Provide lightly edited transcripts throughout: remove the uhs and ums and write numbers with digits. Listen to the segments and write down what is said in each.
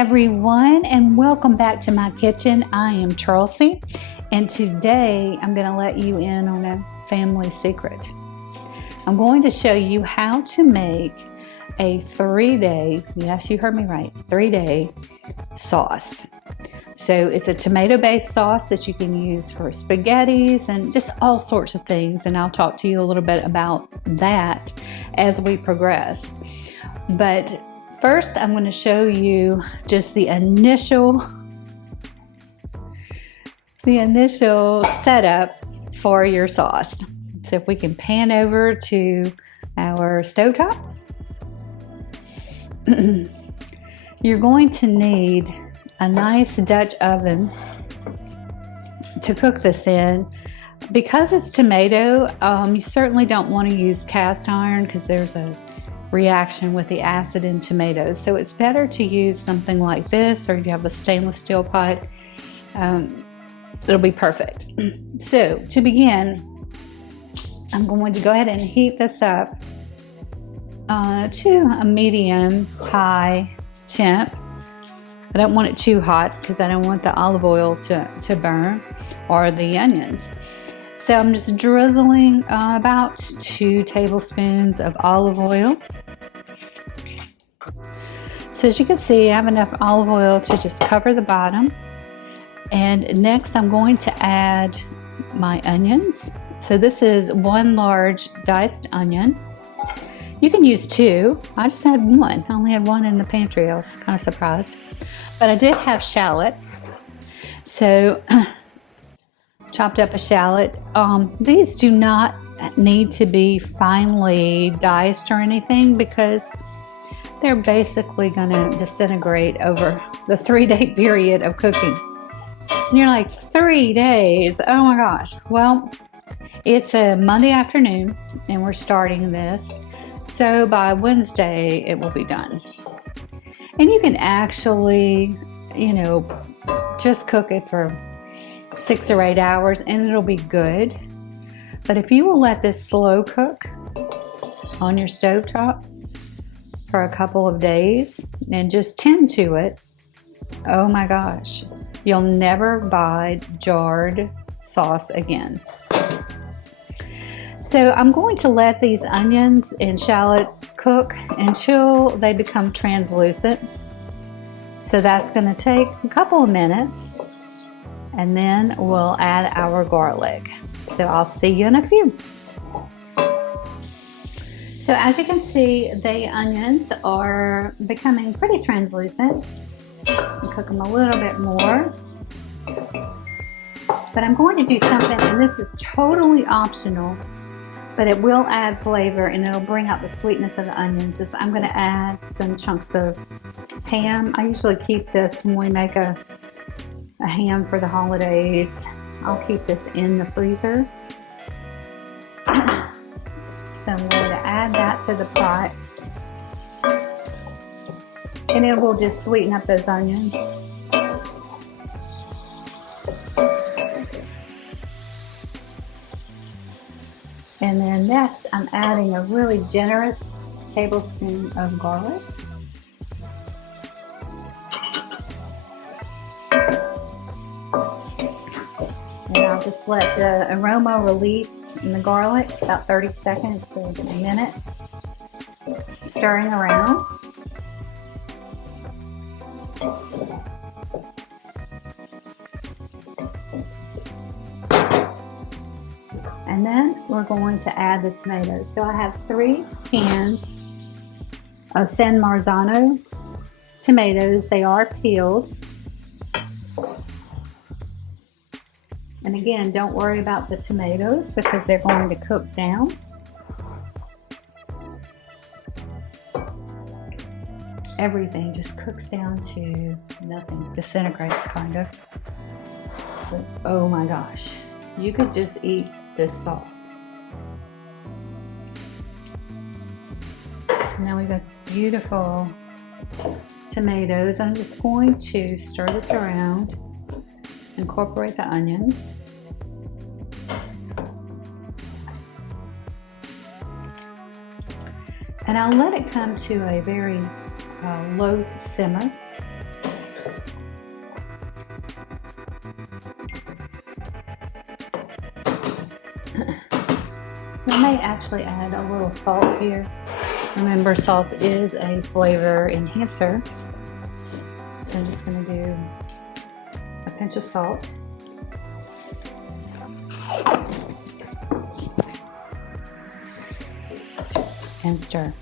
everyone, and welcome back to my kitchen. I am Chelsea, and today I'm going to let you in on a family secret. I'm going to show you how to make a 3-day, yes, you heard me right, 3-day sauce. So it's a tomato-based sauce that you can use for spaghettis and just all sorts of things, and I'll talk to you a little bit about that as we progress. But first, I'm going to show you just the initial setup for your sauce. So if we can pan over to our stovetop, you're going to need a nice Dutch oven to cook this in. Because it's tomato, you certainly don't want to use cast iron because there's a reaction with the acid in tomatoes. So it's better to use something like this, or if you have a stainless steel pot, it'll be perfect. So to begin, I'm going to go ahead and heat this up to a medium-high temp. I don't want it too hot because I don't want the olive oil to burn or the onions. So I'm just drizzling about 2 tablespoons of olive oil. So as you can see, I have enough olive oil to just cover the bottom. And next I'm going to add my onions. So this is 1 large diced onion. You can use 2. I just had 1. I only had 1 in the pantry. I was kind of surprised. But I did have shallots. So chopped up a shallot. These do not need to be finely diced or anything because they're basically going to disintegrate over the 3-day period of cooking. And you're like, 3 days? Oh my gosh. Well, it's a Monday afternoon and we're starting this. So by Wednesday, it will be done. And you can actually, just cook it for 6 or 8 hours and it'll be good. But if you will let this slow cook on your stovetop for a couple of days and just tend to it, oh my gosh, you'll never buy jarred sauce again. So I'm going to let these onions and shallots cook until they become translucent. So that's going to take a couple of minutes, and then we'll add our garlic. So I'll see you in a few. So as you can see, the onions are becoming pretty translucent. I'll cook them a little bit more. But I'm going to do something, and this is totally optional, but it will add flavor and it'll bring out the sweetness of the onions. I'm going to add some chunks of ham. I usually keep this when we make a ham for the holidays. I'll keep this in the freezer. So I'm going to add that to the pot, and it will just sweeten up those onions. And then next, I'm adding a really generous tablespoon of garlic. And I'll just let the aroma release in the garlic, about 30 seconds to a minute, stirring around. And then we're going to add the tomatoes. So I have 3 cans of San Marzano tomatoes. They are peeled. And again, don't worry about the tomatoes because they're going to cook down. Everything just cooks down to nothing, disintegrates kind of. But, oh my gosh, you could just eat this sauce. Now we've got this beautiful tomatoes. I'm just going to stir this around, incorporate the onions. And I'll let it come to a very low simmer. I may actually add a little salt here. Remember, salt is a flavor enhancer. So I'm just going to do a pinch of salt. And stir.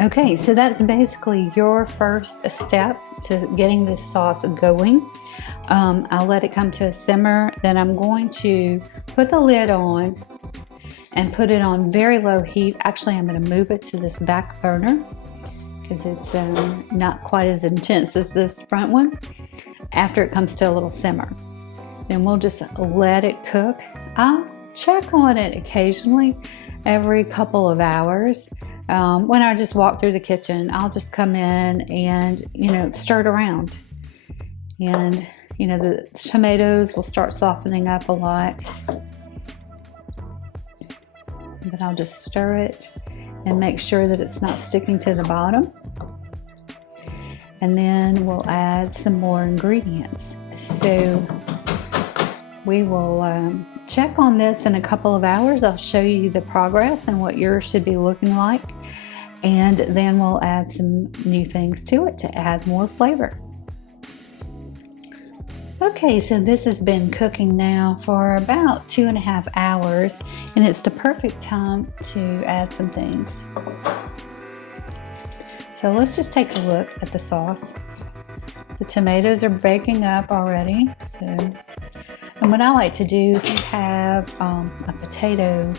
Okay, so that's basically your first step to getting this sauce going. I'll let it come to a simmer, then I'm going to put the lid on and put it on very low heat. Actually, I'm going to move it to this back burner because it's not quite as intense as this front one. After it comes to a little simmer, then we'll just let it cook. I'll check on it occasionally, every couple of hours. When I just walk through the kitchen, I'll just come in and, stir it around. And, the tomatoes will start softening up a lot. But I'll just stir it and make sure that it's not sticking to the bottom. And then we'll add some more ingredients. So we will check on this in a couple of hours. I'll show you the progress and what yours should be looking like. And then we'll add some new things to it to add more flavor. Okay, so this has been cooking now for about 2.5 hours, and it's the perfect time to add some things. So let's just take a look at the sauce. The tomatoes are baking up already. And what I like to do, if you have a potato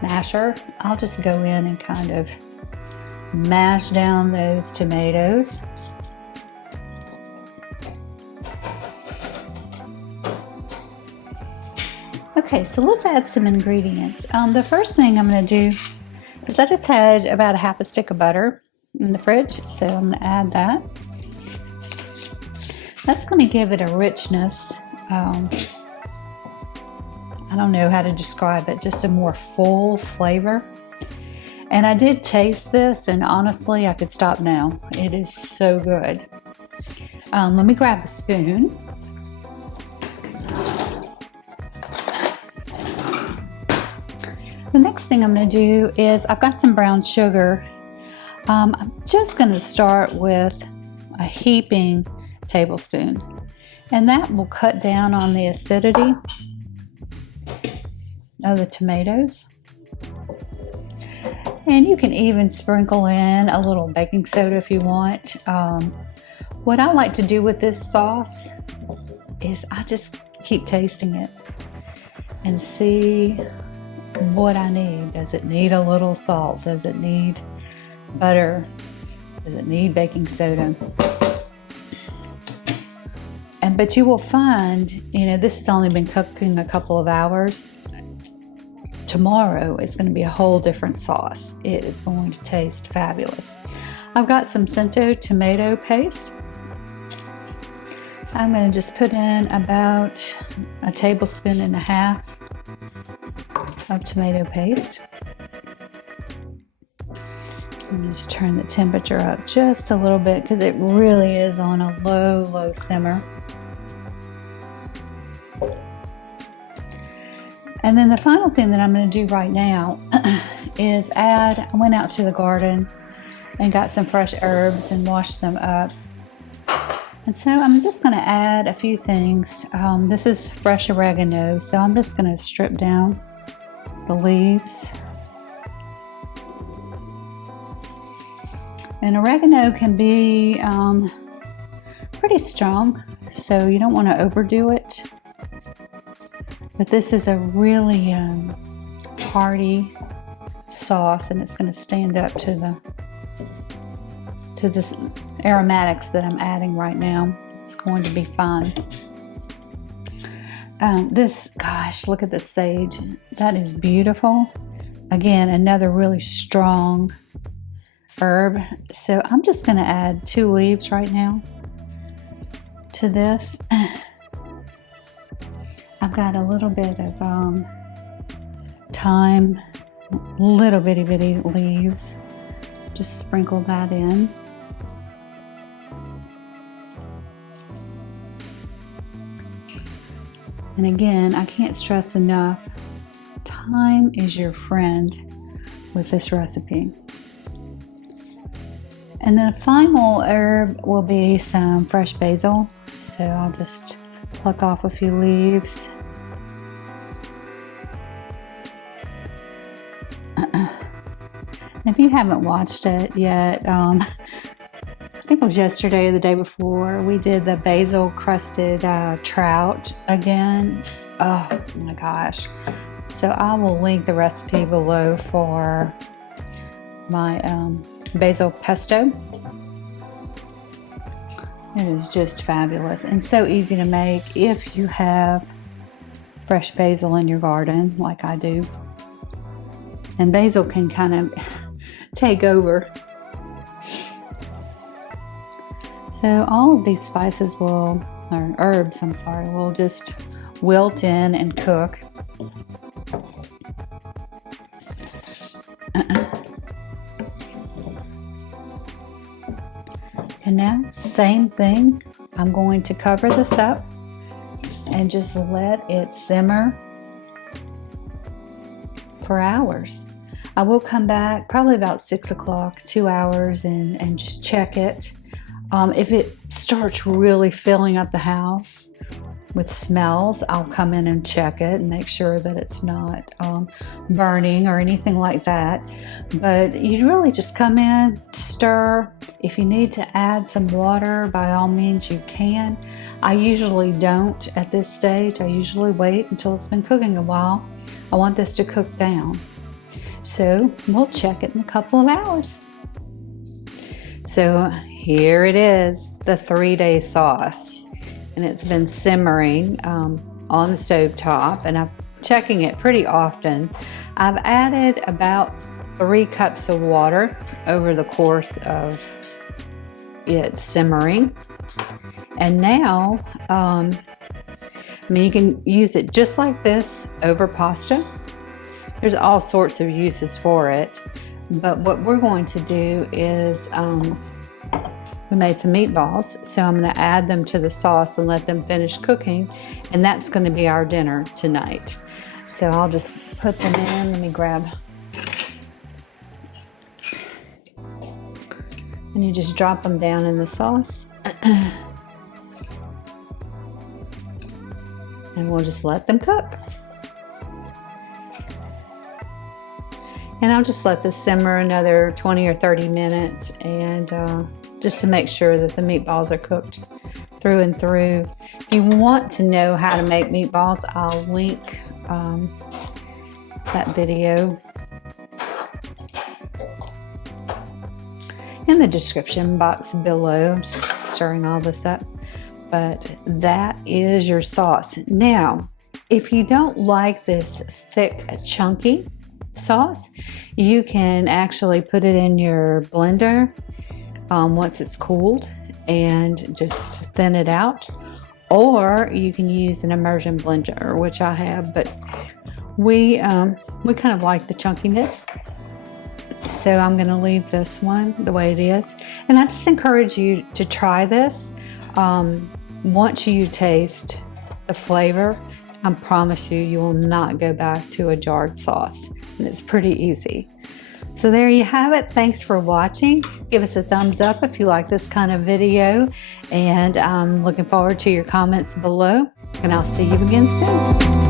masher, I'll just go in and kind of mash down those tomatoes. Okay, so let's add some ingredients. The first thing I'm going to do is I just had about a half a stick of butter in the fridge, so I'm going to add that. That's going to give it a richness. I don't know how to describe it, just a more full flavor. And I did taste this, and honestly, I could stop now. It is so good. Let me grab a spoon. The next thing I'm going to do is I've got some brown sugar. I'm just going to start with a heaping tablespoon, and that will cut down on the acidity of the tomatoes. And you can even sprinkle in a little baking soda if you want. What I like to do with this sauce is I just keep tasting it and see what I need. Does it need a little salt? Does it need butter? Does it need baking soda? But you will find, this has only been cooking a couple of hours. Tomorrow it's going to be a whole different sauce. It is going to taste fabulous. I've got some Cento tomato paste. I'm going to just put in about 1.5 tablespoons of tomato paste. I'm going to just turn the temperature up just a little bit because it really is on a low simmer. And then the final thing that I'm going to do right now is I went out to the garden and got some fresh herbs and washed them up. And so I'm just going to add a few things. This is fresh oregano, so I'm just going to strip down the leaves. And oregano can be pretty strong, so you don't want to overdo it. But this is a really hearty sauce, and it's going to stand up to this aromatics that I'm adding right now. It's going to be fine. Gosh, look at the sage. That is beautiful. Again, another really strong herb. So I'm just going to add 2 leaves right now to this. I've got a little bit of thyme, little bitty leaves. Just sprinkle that in. And again, I can't stress enough, thyme is your friend with this recipe. And then a final herb will be some fresh basil. So I'll just pluck off a few leaves. If you haven't watched it yet, I think it was yesterday or the day before, we did the basil crusted trout again. Oh my gosh. So I will link the recipe below for my basil pesto. It is just fabulous and so easy to make if you have fresh basil in your garden like I do. And basil can kind of take over. So all of these spices will, or herbs, I'm sorry, will just wilt in and cook. And now, same thing, I'm going to cover this up and just let it simmer for hours. I will come back probably about 6 o'clock, 2 hours, and just check it. If it starts really filling up the house with smells, I'll come in and check it and make sure that it's not burning or anything like that. But you really just come in, stir. If you need to add some water, by all means you can. I usually don't at this stage. I usually wait until it's been cooking a while. I want this to cook down. So we'll check it in a couple of hours. So here it is, the 3-day sauce. And it's been simmering on the stove top, and I'm checking it pretty often. I've added about 3 cups of water over the course of it simmering. And now, you can use it just like this over pasta. There's all sorts of uses for it, but what we're going to do is we made some meatballs, so I'm going to add them to the sauce and let them finish cooking, and that's going to be our dinner tonight. So I'll just put them in. Let me grab, and you just drop them down in the sauce. And we'll just let them cook. And I'll just let this simmer another 20 or 30 minutes, and just to make sure that the meatballs are cooked through and through. If you want to know how to make meatballs, I'll link that video in the description box below. I'm just stirring all this up. But that is your sauce. Now, if you don't like this thick, chunky sauce, you can actually put it in your blender once it's cooled and just thin it out, or you can use an immersion blender, which I have, but we kind of like the chunkiness, so I'm going to leave this one the way it is. And I just encourage you to try this. Once you taste the flavor, I promise you will not go back to a jarred sauce. And it's pretty easy. So there you have it. Thanks for watching. Give us a thumbs up if you like this kind of video. And I'm looking forward to your comments below. And I'll see you again soon.